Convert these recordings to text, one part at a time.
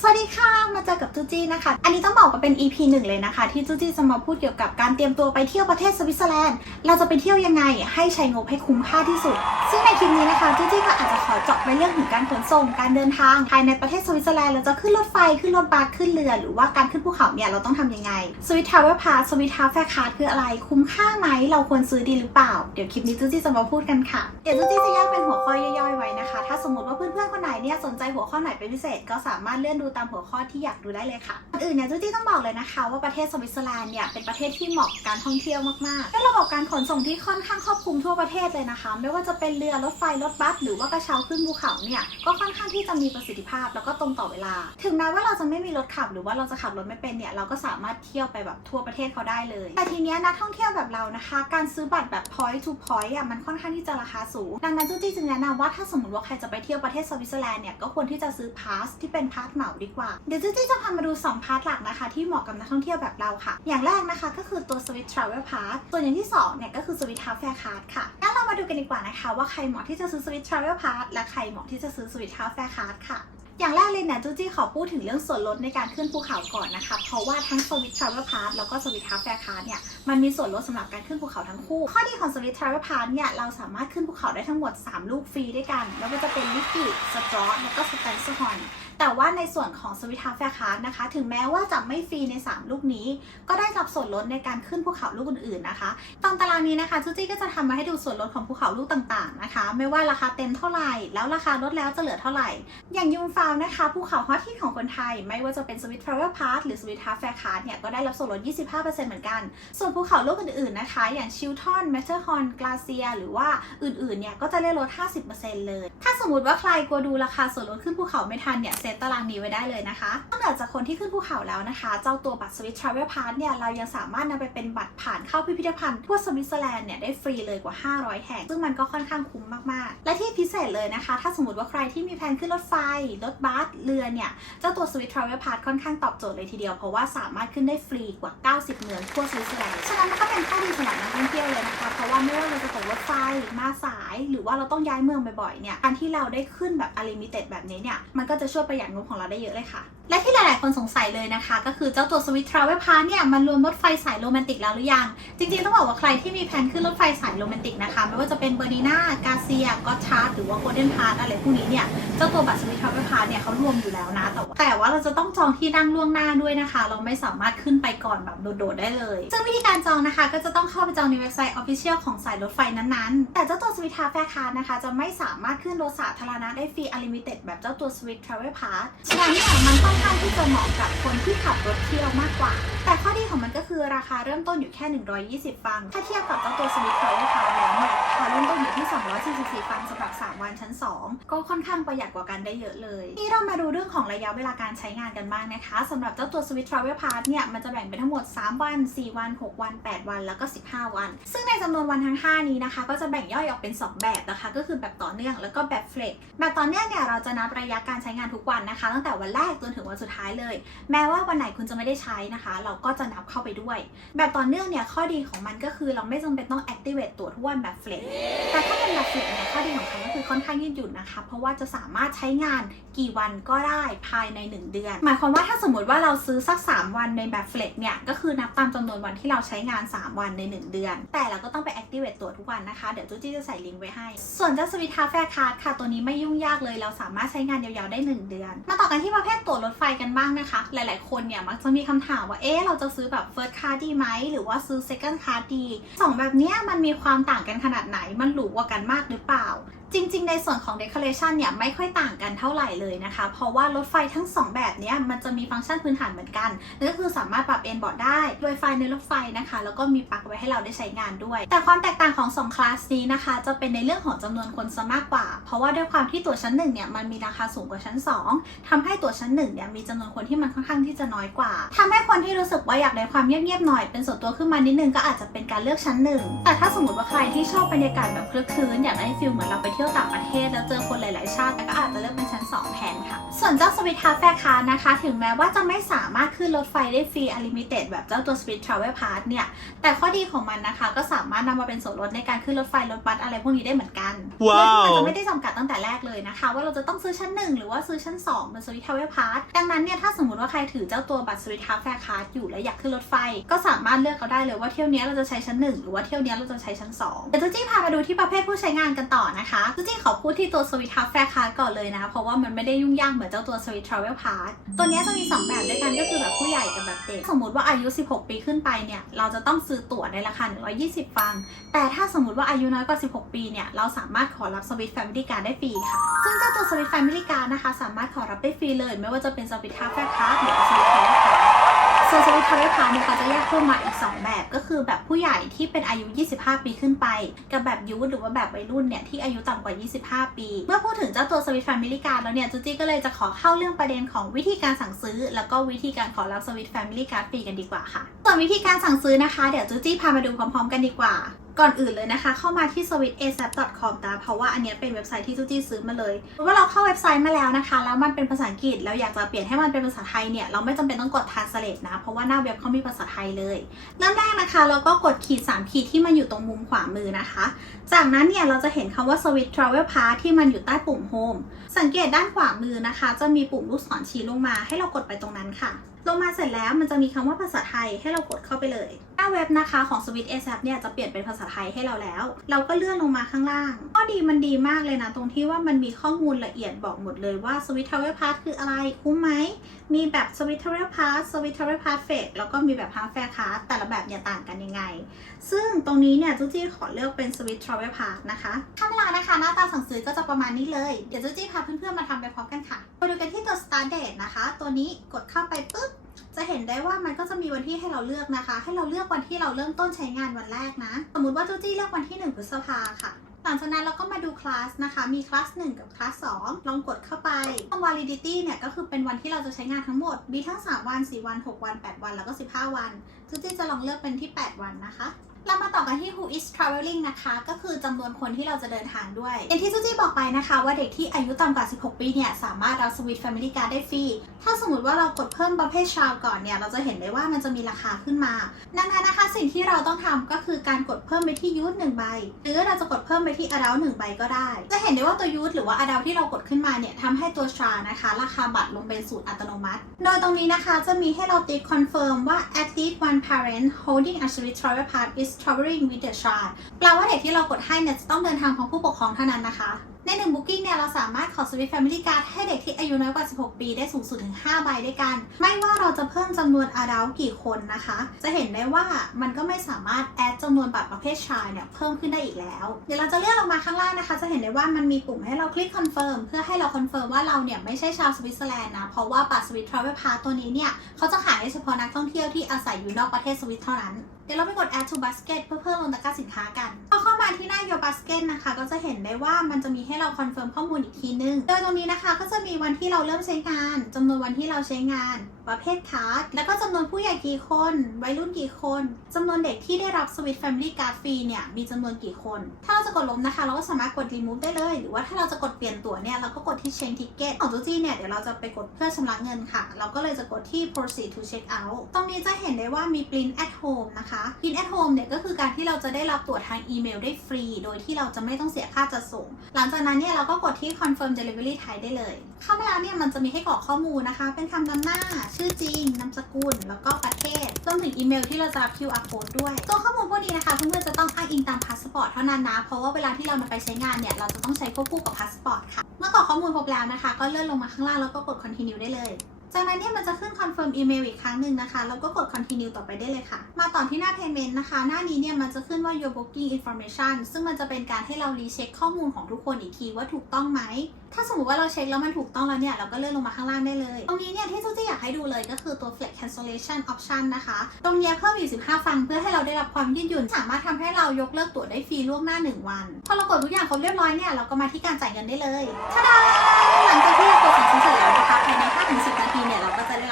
สวัสดีค่ะ มาเจอกับจูจี้นะคะ อันนี้ต้องบอกว่าเป็น EP หนึ่งเลยนะคะ ที่จูจี้จะมาพูดเกี่ยวกับการเตรียมตัวไปเที่ยวประเทศสวิตเซอร์แลนด์ เราจะไปเที่ยวยังไงให้ใช้งบให้คุ้มค่าที่สุด ซึ่งในคลิปนี้นะคะจูจี้ก็อาจจะขอเจาะไปเรื่องถึงการขนส่ง การเดินทางภายในประเทศสวิตเซอร์แลนด์ เราจะขึ้นรถไฟ ขึ้นรถบัส ขึ้นเรือ หรือว่าการขึ้นภูเขาเนี่ยเราต้องทำยังไง สวิตทาวเวอร์พาสวิตทาวแฟร์คาร์คืออะไร คุ้มค่าไหม เราควรซื้อดีหรือเปล่า เดี๋ยวคลิปนี้จูจี้จะมาพูดกันค่ะ เดี๋ยวจูจี้จะแยกเป็นหัวข้อย่อยๆไว้นะคะ ถ้าสมมติว่าเพื่อนๆคนไหนเนี่ยสนใจหัวข้อไหนเป็นพิเศษก็สามารถเลื่อนดูตามหัวข้อที่อยากดูได้เลยค่ะก่อื่นเนี่ยจูจี้ต้องบอกเลยนะคะ ว่าประเทศสวิตเซอร์แลนด์เนี่ยเป็นประเทศที่เหมาะการท่องเที่ยวมากๆด้วยระบบการขนส่งที่ค่อนข้างครอบคลุมทั่วประเทศเลยนะคะ ไม่ว่าจะเป็นเรือรถไฟรถบัสหรือว่ากระเช้าขึ้นภูเขาเนี่ยก็ค่อนข้างที่จะมีประสิทธิภาพแล้วก็ตรงต่อเวลา ถึงแม้ว่าเราจะไม่มีรถขับ หรือว่าเราจะขับรถไม่เป็นเนี่ยเราก็สามารถเที่ยวไปแบบทั่วประเทศเขาได้เลย แต่ทีเนี้ยนักท่องเที่ยวแบบเรานะคะ การซื้อบัตรแบบ point to point อะมันค่อนข้างที่จะราคาสูง ดังนั้นจูจี้จึงแนะนำว่าถ้าสมมติว่าใครจะไปเที่ยวประเทศสวิตเซอร์แลนด์เนี่ยก็ควรที่จะซื้อพาสที่เป็นพาสเหมาดีกว่า เดี๋ยวจูจี้จะพามาดู 2 พาร์ทหลักนะคะ ที่เหมาะกับนักท่องเที่ยวแบบเราค่ะ อย่างแรกนะคะก็คือตัว Swiss Travel Pass ส่วนอย่างที่สองเนี่ยก็คือ Swiss Travel Fair Card ค่ะงั้นเรามาดูกันดีกว่านะคะ ว่าใครเหมาะที่จะซื้อ Swiss Travel Pass และใครเหมาะที่จะซื้อ Swiss Travel Fair Card ค่ะ อย่างแรกเลยเนี่ยจูจี้ขอพูดถึงเรื่องส่วนลดในการขึ้นภูเขาก่อนนะคะ เพราะว่าทั้ง Swiss Travel Pass แล้วก็ Swiss Travel Fair Card เนี่ยมันมีส่วนลดสำหรับการขึ้นภูเขาทั้งคู่ ข้อดีของ Swiss Travel Pass เนี่ยเราสามารถขึ้นภูเขาได้ทั้งหมด 3 ลูกฟรีด้วยกัน แล้วก็จะเป็นลิกิสตรอแล้วก็สแตนซ์ฮอนแต่ว่าในส่วนของ Swiss Travel Fair Card นะคะ ถึงแม้ว่าจะไม่ฟรีใน 3 ลูกนี้ ก็ได้รับส่วนลดในการขึ้นภูเขาลูกอื่นๆนะคะ ตอนตารางนี้นะคะจูจี้ก็จะทำมาให้ดูส่วนลดของภูเขาลูกต่างๆนะคะ ไม่ว่าราคาเต็มเท่าไหร่ แล้วราคาลดแล้วจะเหลือเท่าไหร่ อย่างยูมฟาวนะคะภูเขาฮอตฮิตของคนไทย ไม่ว่าจะเป็น Swiss Travel Pass หรือ Swiss Half Fair Card เนี่ยก็ได้รับส่วนลด 25%เหมือนกัน ส่วนภูเขาลูกอื่นๆนะคะ อย่างชิลทอนแมเทอร์ฮอนกลาเซีย หรือว่าอื่นๆเนี่ยก็จะได้ลด 50%เลย ถ้าสมมติว่าใครกลัวดูราคาส่วนลดขึ้นภูเขาไม่ทันเนี่ยเซตตารางนี้ไว้ได้เลยนะคะนอกจากคนที่ขึ้นภูเขาแล้วนะคะ เจ้าตัวบัตร Swiss Travel Pass เนี่ยเรายังสามารถนำไปเป็นบัตรผ่านเข้าพิพิธภัณฑ์ทั่วสวิตเซอร์แลนด์เนี่ยได้ฟรีเลยกว่า 500 แห่งซึ่งมันก็ค่อนข้างคุ้มมากๆ และที่พิเศษเลยนะคะ ถ้าสมมติว่าใครที่มีแผนขึ้นรถไฟรถบัสเรือเนี่ย เจ้าตัว Swiss Travel Pass ค่อนข้างตอบโจทย์เลยทีเดียว เพราะว่าสามารถขึ้นได้ฟรีกว่า 90 เมืองทั่วสวิตเซอร์แลนด์ฉะนั้นมันก็เป็นข้อดีสำหรับนักท่องเที่ยวเลยนะคะ เพราะว่าไม่ว่าเราจะตกรถไฟมาสาย หรือว่าเราต้องย้ายเมืองบ่อยๆเนี่ยการที่เราได้ขึ้นแบบ unlimited แบบนี้เนี่ยมันก็จะช่วยประหยัดงบของเราได้เยอะเลยค่ะและที่หลาย ๆ คนสงสัยเลยนะคะ ก็คือเจ้าตัว Swiss Travel Pass เนี่ยมันรวมรถไฟสายโรแมนติกแล้วหรือยัง จริง ๆ ต้องบอกว่าใครที่มีแผนขึ้นรถไฟสายโรแมนติกนะคะ ไม่ว่าจะเป็นเบอร์นีนากาเซียก็ชาร์ดหรือว่าโกลเด้นพาร์อะไรพวกนี้เนี่ย เจ้าตัวบัตร Swiss Travel Pass เเนี่ยเขารวมอยู่แล้วนะแต่ว่าแต่ว่าเราจะต้องจองที่นั่งล่วงหน้าด้วยนะคะ เราไม่สามารถขึ้นไปก่อนแบบโดดๆได้เลย ซึ่งวิธีการจองนะคะ ก็จะต้องเข้าไปจองในเว็บไซต์ Official ของสายรถไฟนั้นๆ แต่เจ้าตัว Swiss Travel Pass นะคะ จะไม่สามารถขึ้นรถสาธารณะได้ฟรี Unlimited แบบเจ้าตัว Swiss Travel Pass ฉะนั้นเนี่ยมันค่อนข้างที่จะเหมาะกับคนที่ขับรถเที่ยวมากกว่า แต่ข้อดีของมันก็คือราคาเริ่มต้นอยู่แค่ 120 ฟัง ถ้าเทียบกับเจ้าตัว Swiss Travel Pass แล้วเนี่ยราคาเริ่มต้นอยู่ที่ 244 ฟังสำหรับ 3 วันชั้น 2 ก็ค่อนข้างประหยัดกว่ากันได้เยอะเลยนี่เรามาดูเรื่องของระยะเวลาการใช้งานกันบ้างนะคะสำหรับเจ้าตัว Swiss Travel Pass เนี่ย มันจะแบ่งเป็นทั้งหมด 3 วัน 4 วัน 6 วัน 8 วัน แล้วก็ 15 วัน ซึ่งในจำนวนวันทั้ง 5 นี้นะคะ ก็จะแบ่งย่อยออกเป็น 2 แบบนะคะ ก็คือแบบต่อเนื่องแล้วก็แบบเฟลกแบบต่อเนื่องเนี่ยเราจะนับระยะการใช้งานทุกวันนะคะ ตั้งแต่วันแรกจนถึงวันสุดท้ายเลย แม้ว่าวันไหนคุณจะไม่ได้ใช้นะคะ เราก็จะนับเข้าไปด้วย แบบต่อเนื่องเนี่ยข้อดีของมันก็คือเราไม่จำเป็นต้อง activate ตัวทุกวันแบบเฟลกแต่ถ้าเป็นแบบเฟลกเนี่ยข้อดีของเขาก็คือค่อนข้างยืดหยุ่นนะคะ เพราะว่าจะสามารถใช้งานกี่วันก็ได้ภายใน 1 เดือน หมายความว่าถ้าสมมติว่าเราซื้อสัก 3 วันในแบบเฟลกเนี่ยก็คือนับตามจำนวนวันที่เราใช้งาน 3 วันใน 1 เดือน แต่เราก็ต้องไป activate ตัวทุกวันนะคะ เดี๋ยวจูจี้จะใส่ลิงก์ไว้ให้ ส่วนเจ้าสวิตทาแฟร์คาร์ดค่ะ ตัวนี้ไม่ยุ่งยากเลย เราสามารถใช้งานยาวๆได้ 1 เดือน มาต่อกันที่ประเภทตั๋วรถไฟกันบ้างนะคะ หลายๆ คนเนี่ยมักจะมีคำถามว่าเอ๊ะเราจะซื้อแบบ first card ดีไหมหรือว่าซื้อ second card ดีสองแบบเนี้ยมันมีความต่างกันขนาดไหนมันหรูกว่ากันมากหรือเปล่าจริงๆ ในส่วนของ decoration เนี่ยไม่ค่อยต่างกันเท่าไหร่เลยนะคะ เพราะว่ารถไฟทั้ง 2 แบบนี้มันจะมีฟังก์ชันพื้นฐานเหมือนกันนั่นก็คือสามารถปรับเอนบอร์ดได้โดยไฟในรถไฟนะคะ แล้วก็มีปลั๊กไว้ให้เราได้ใช้งานด้วย แต่ความแตกต่างของ 2 คลาสนี้นะคะ จะเป็นในเรื่องของจำนวนคนซะมากกว่า เพราะว่าด้วยความที่ตั๋วชั้น1เนี่ยมันมีราคาสูงกว่าชั้น 2ทำให้ตั๋วชั้น1เนี่ยมีจำนวนคนที่มันค่อนข้างที่จะน้อยกว่าทำให้คนที่รู้สึกว่าอยากได้ความเงียบๆหน่อยเป็นส่วนตัวขึ้นมานิดนึงก็อาจจะเป็นการเลือกชั้นหนึ่งแต่ถ้าสมมติว่าใครที่ชอบบรรยากาศแบบคลึกคลื้นอยากได้ฟิลเหมือนเราไปเที่ยวต่างประเทศแล้วเจอคนหลาย ๆ ชาติก็อาจจะเลือกเป็นชั้น 2 แทนค่ะ ส่วนเจ้าสวิตทาแฟร์คาร์นะคะ ถึงแม้ว่าจะไม่สามารถขึ้นรถไฟได้ฟรีอลิมิเต็ดแบบเจ้าตัวสวิตทราเวลพาสเนี่ย แต่ข้อดีของมันนะคะ ก็สามารถนำมาเป็นส่วนลดในการขึ้นรถไฟรถบัสอะไรพวกนี้ได้เหมือนกันว้าวโดยที่มันจะไม่ได้จำกัดตั้งแต่แรกเลยนะคะ ว่าเราจะต้องซื้อชั้น 1 หรือว่าซื้อชั้น2เป็นสวิตทราเวลพาสดังนั้นเนี่ยถ้าสมมติว่าใครถือเจ้าตัวบัตรสวิตทาแฟร์คาร์อยู่และอยากขึ้นรถไฟ ก็สามารถเลือกเอาได้เลยว่าเที่ยวเนี้ยเราจะใช้ชั้น 1 หรือว่าเที่ยวเนี้ยเราจะใช้ชั้น2เดี๋ยวจูจี้พามาดูที่ประเภทผู้ใช้งานกันต่อนะคะจูจี้ขอพูดที่ตัวสวิตทาแฟร์คาร์ก่อนเลยนะ เพราะว่ามันไม่ได้ยุ่งยากเหมือนเจ้าตัวสวิตทราเวลพาสตัวเนี้ยจะมีสองแบบด้วยกันก็คือแบบผู้ใหญ่กับแบบเด็ก สมมติว่าอายุ 16 ปีขึ้นไปเนี่ย เราจะต้องซื้อตั๋วในราคา 120 ฟัง แต่ถ้าสมมติว่าอายุน้อยกว่า 16 ปีเนี่ย เราสามารถขอรับสวิตแฟมิลี่การได้ฟรีค่ะ ซึ่งเจ้าตัวสวิตแฟมิลี่การนะคะ สามารถขอรับได้ฟรีเลย ไม่ว่าจะเป็นสวิตทาแฟร์คาร์หรือสวิตทาเวลคาร์ ส่วนสวิตทาเวลคาร์นะคะจะแยกเพิ่มมาอีก 2 แบบก็คือแบบผู้ใหญ่ที่เป็นอายุ 25 ปีขึ้นไป กับแบบยูทหรือว่าแบบวัยรุ่นเนี่ยที่อายุต่ำกว่า 25 ปี เมื่อพูดถึงเจ้าตัวสวิตแฟมิลี่การแล้วเนี่ยจูจี้ก็เลยจะขอเข้าเรื่องประเด็นของวิธีการสั่งซื้อ แล้วก็วิธีการขอรับสวิตแฟมิลี่การ์ดฟรีกันดีกว่าค่ะส่วนวิธีการสั่งซื้อนะคะเดี๋ยวจูจี้พามาดูพร้อมๆ กันดีกว่า ก่อนอื่นเลยนะคะ เข้ามาที่ switchasap.com นะเพราะว่าอันนี้เป็นเว็บไซต์ที่จูจี้ซื้อมาเลยเพราะว่าเราเข้าเว็บไซต์มาแล้วนะคะ แล้วมันเป็นภาษาอังกฤษแล้วอยากจะเปลี่ยนให้มันเป็นภาษาไทยเนี่ยเราไม่จำเป็นต้องกด translate นะ เพราะว่าหน้าเว็บเขามีภาษาไทยเลยเริ่มแรกนะคะ เราก็กดขีด 3 ขีดที่มันอยู่ตรงมุมขวามือนะคะ จากนั้นเนี่ยเราจะเห็นคำว่า switch travel pass ที่มันอยู่ใต้ปุ่ม home สังเกตด้านขวามือนะคะ จะมีปุ่มลูกศรชี้ลงมา ให้เรากดไปตรงนั้นค่ะ ลงมาเสร็จแล้วมันจะมีคำว่าภาษาไทยให้เรากดเข้าไปเลย หน้าเว็บนะคะของ Switch ASAP เนี่ยจะเปลี่ยนเป็นภาษาไทยให้เราแล้ว เราก็เลื่อนลงมาข้างล่างข้อดีมันดีมากเลยนะ ตรงที่ว่ามันมีข้อมูลละเอียดบอกหมดเลยว่า Switch Travel Pass คืออะไรคุ้มไหม มีแบบ Switch Travel Pass Switch Travel Pass Fake แล้วก็มีแบบ Half Fare Card แต่ละแบบเนี่ยต่างกันยังไง ซึ่งตรงนี้เนี่ยจูจี้ขอเลือกเป็น Switch Travel Pass นะคะขั้นเวลานะคะ หน้าตาสั่งซื้อก็จะประมาณนี้เลยเดี๋ยวจูจี้พาเพื่อนๆมาทำไปพร้อมกันค่ะมาดูกันที่ตัว Start Date นะคะ ตัวนี้กดเข้าไปปุ๊บ จะเห็นได้ว่ามันก็จะมีวันที่ให้เราเลือกนะคะ ให้เราเลือกวันที่เราเริ่มต้นใช้งานวันแรกนะ สมมุติว่าจูจี้เลือกวันที่ 1 พฤษภาค่ะ หลังจากนั้นเราก็มาดูคลาสนะคะ มีคลาส1กับคลาส2ลองกดเข้าไปตรง validity เนี่ยก็คือเป็นวันที่เราจะใช้งานทั้งหมด มีทั้ง 3 วัน 4 วัน 6 วัน 8 วัน แล้วก็ 15 วันจูจี้จะลองเลือกเป็นที่ 8 วันนะคะ เรามาต่อกันที่ who is traveling นะคะ ก็คือจำนวนคนที่เราจะเดินทางด้วย อย่างที่จูจี้บอกไปนะคะ ว่าเด็กที่อายุต่ำกว่า 16 ปีเนี่ย สามารถรับ Sweet Family Card ได้ฟรี ถ้าสมมติว่าเรากดเพิ่มประเภทชาวก่อนเนี่ย เราจะเห็นได้ว่ามันจะมีราคาขึ้นมา ดังนั้นนะคะ สิ่งที่เราต้องทำก็คือการกดเพิ่มไปที่ยูทหนึ่งใบ หรือเราจะกดเพิ่มไปที่ adult หนึ่งใบก็ได้ จะเห็นได้ว่าตัวยูทหรือว่า adult ที่เรากดขึ้นมาเนี่ยทำให้ตัวชานะคะ ราคาบัตรลงเป็นสูตรอัตโนมัติ โดยตรงนี้นะคะจะมีให้เราติ๊ก confirm ว่า at least one parent holding a Swiss travel pass is traveling with the child แปลว่าเด็กที่เรากดให้เนี่ยจะต้องเดินทางพร้อมผู้ปกครองเท่านั้นนะคะ ในหนึ่ง Booking เนี่ยเราสามารถขอ Swiss Family Card ให้เด็กที่อายุน้อยกว่า 16 ปีได้สูงสุดถึง 5 ใบด้วยกัน ไม่ว่าเราจะเพิ่มจำนวน adult กี่คนนะคะ จะเห็นได้ว่ามันก็ไม่สามารถแอดจำนวนบัตรประเภทชายเนี่ยเพิ่มขึ้นได้อีกแล้ว เดี๋ยวเราจะเลื่อนลงมาข้างล่างนะคะ จะเห็นได้ว่ามันมีปุ่มให้เราคลิก confirm เพื่อให้เราคอนเฟิร์มว่าเราเนี่ยไม่ใช่ชาวสวิตเซอร์แลนด์นะ เพราะว่าบัตร Swiss Travel Pass ตัวนี้เนี่ยเขาจะขายให้เฉพาะนักท่องเที่ยวที่อาศัยอยู่นอกประเทศสวิตเท่านั้น เดี๋ยวเราไปกด add to basket เพื่อเพิ่มลงตะกร้าสินค้ากันพอเมาที่หน้า your basket นะคะ ก็จะเห็นได้ว่ามันจะมีให้เราคอนเฟิร์มข้อมูลอีกทีนึง โดยตรงนี้นะคะก็จะมีวันที่เราเริ่มใช้งานจำนวนวันที่เราใช้งาน ประเภทคาร์ด แล้วก็จำนวนผู้ใหญ่กี่คน วัยรุ่นกี่คนจำนวนเด็กที่ได้รับ Sweet Family Card ฟรีเนี่ย มีจำนวนกี่คน ถ้าเราจะกดลบนะคะ เราก็สามารถกด remove ได้เลย หรือว่าถ้าเราจะกดเปลี่ยนตั๋วเนี่ย เราก็กดที่ change ticket ของจูจี้เนี่ย เดี๋ยวเราจะไปกดเพื่อชำระเงินค่ะ เราก็เลยจะกดที่ proceed to check out ตรงนี้จะเห็นได้ว่ามี print at home นะคะ print at home เนี่ยก็คือการที่เราจะได้รับตั๋วทางอีเมลได้ฟรี โดยที่เราจะไม่ต้องเสียค่าจัดส่ง หลังจากนั้นเนี่ยเราก็กดที่ confirm delivery ไทยได้เลย เข้ามาแล้วเนี่ยมันจะมีให้กรอกข้อมูลนะคะ เป็นคำนำหน้าชื่อจริง นามสกุล แล้วก็ประเทศรวมถึงอีเมลที่เราจะรับ QR code ด้วย ตัวข้อมูลพวกนี้นะคะเพื่อนๆจะต้องอ้างอิงตามพาสปอร์ตเท่านั้นนะ เพราะว่าเวลาที่เรานำไปใช้งานเนี่ย เราจะต้องใช้ควบคู่กับพาสปอร์ตค่ะ เมื่อกรอกข้อมูลครบแล้วนะคะ ก็เลื่อนลงมาข้างล่างแล้วก็กด continue ได้เลย จากนั้นเนี่ยมันจะขึ้น confirm email อีกครั้งหนึ่งนะคะ แล้วก็กด continue ต่อไปได้เลยค่ะ มาต่อที่หน้า payment นะคะ หน้านี้เนี่ยมันจะขึ้นว่า your booking information ซึ่งมันจะเป็นการให้เรารีเช็คข้อมูลของทุกคนอีกทีว่าถูกต้องไหม ถ้าสมมติว่าเราเช็คแล้วมันถูกต้องแล้วเนี่ย เราก็เลื่อนลงมาข้างล่างได้เลย ตรงนี้เนี่ยที่จูจี้อยากให้ดูเลยก็คือตัว flex cancellation option นะคะ ตรงนี้เพิ่มอีก 15 ฟังเพื่อให้เราได้รับความยืดหยุ่น สามารถทำให้เรายกเลิกตั๋วได้ฟรีล่วงหน้า 1 วัน พอเรากดทุกอย่างครบเรียบร้อยเนี่ย เราก็มาที่การจ่ายเงินได้เลยทาดาหลังจากที่เรากดสั่งซื้อเสร็จแล้วนะคะภายใน5-10นาที เนี่ยเรา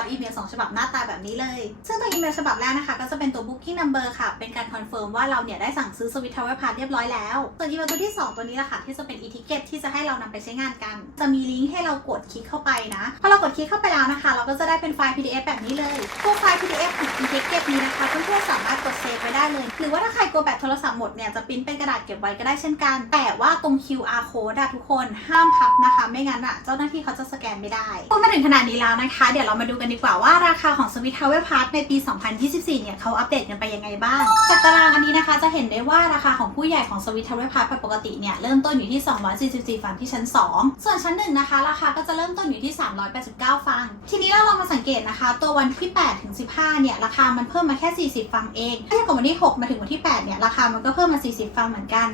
กับอีเมล2ฉบับหน้าตาแบบนี้เลย ซึ่งตัวอีเมลฉบับแรกนะคะ ก็จะเป็นตัว booking number ค่ะ เป็นการคอนเฟิร์มว่าเราเนี่ยได้สั่งซื้อสวิตทาวเวอร์พาร์เรียบร้อยแล้ว ส่วนอีเมลตัวที่ 2 ตัวนี้แหละค่ะ ที่จะเป็น e-ticket ที่จะให้เรานำไปใช้งานกัน จะมีลิงก์ให้เรากดคลิกเข้าไปนะ พอเรากดคลิกเข้าไปแล้วนะคะ เราก็จะได้เป็นไฟล์ PDF แบบนี้เลยตัวไฟล์ PDF ของ e-ticket นี้นะคะเพื่อนๆสามารถกดเซฟไว้ได้เลย หรือว่าถ้าใครกลัวแบตโทรศัพท์หมดเนี่ยจะปริ้นเป็นกระดาษเก็บไว้ก็ได้เช่นกัน แต่ว่าตรง QR code อะทุกคนห้ามพับนะคะ ไม่งั้นอะเจ้าหน้าที่เขาจะสแกนไม่ได้พูดมาถึงขนาดนี้แล้วนะคะ เดี๋ยวเรามาดูกันดีกว่าว่าราคาของ Swiss Travel Pass ในปี 2024 เนี่ยเขาอัปเดตกันไปยังไงบ้าง จากตารางอันนี้นะคะจะเห็นได้ว่าราคาของผู้ใหญ่ของ Swiss Travel Pass ปกติเนี่ยเริ่มต้นอยู่ที่ 244 ฟังที่ชั้น 2 ส่วนชั้น 1 นะคะ ราคาก็จะเริ่มต้นอยู่ที่ 389 ฟัง ทีนี้เราลองมาสังเกตนะคะ ตัววันที่ 8 ถึง 15 เนี่ยราคามันเพิ่มมาแค่ 40 ฟังเองถ้าอย่างกับวันที่ 6 มาถึงวันที่ 8 เนี่ยราคามันก็เพิ่มมา 40 ฟังเหมือนกัน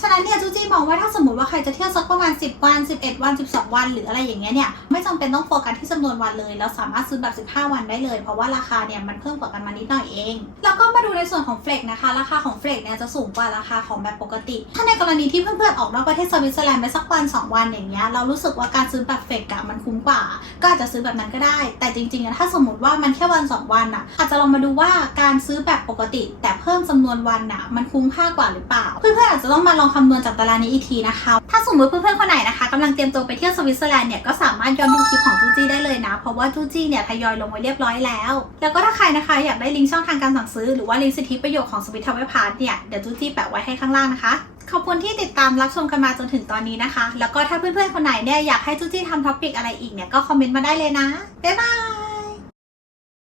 ฉะนั้นเนี่ยจูจี้มองว่าถ้าสมมติว่าใครจะเที่ยวสักประมาณ 10 วัน 11 วัน 12 วัน หรืออะไรอย่างเงี้ยเนี่ยไม่จำเป็นต้องโฟกัสที่จำนวนวันเลยเราสามารถซื้อแบบ 15 วันได้เลย เพราะว่าราคาเนี่ยมันเพิ่มกว่ากันมานิดหน่อยเอง แล้วก็มาดูในส่วนของเฟลกนะคะ ราคาของเฟลกเนี่ยจะสูงกว่าราคาของแบบปกติ ถ้าในกรณีที่เพื่อนๆออกนอกประเทศสวิตเซอร์แลนด์ไปสักวัน 2 วันอย่างเงี้ยเรารู้สึกว่าการซื้อแบบเฟลกอะมันคุ้มกว่า ก็อาจจะซื้อแบบนั้นก็ได้ แต่จริงๆอะถ้าสมมติว่ามันแค่วัน 2 วันอะอาจจะลองมาดูว่าการซื้อแบบปกติ แต่เพิ่มจำนวนวันอะมันคุ้มค่ากว่าหรือเปล่า เพื่อนๆอาจจะต้องมาลองคำนวณจากตารางนี้อีกทีนะคะ ถ้าสมมติเพื่อนๆคนไหนนะ กำลังเตรียมตัวไปเที่ยวสวิตเซอร์แลนด์เนี่ยก็สามารถย้อนดูคลิปของจูจี้ได้เลยนะ เพราะว่าจูจี้เนี่ยทยอยลงไว้เรียบร้อยแล้ว แล้วก็ถ้าใครนะคะอยากได้ลิงก์ช่องทางการสั่งซื้อหรือว่าลิงก์สิทธิประโยชน์ของสวิตทาวเวอร์พาร์เนี่ยเดี๋ยวจูจี้แปะไว้ให้ข้างล่างนะคะขอบคุณที่ติดตามรับชมกันมาจนถึงตอนนี้นะคะ แล้วก็ถ้าเพื่อนๆคนไหนเนี่ยอยากให้จูจี้ทำท็อปิกอะไรอีกเนี่ยก็คอมเมนต์มาได้เลยนะบ๊ายบาย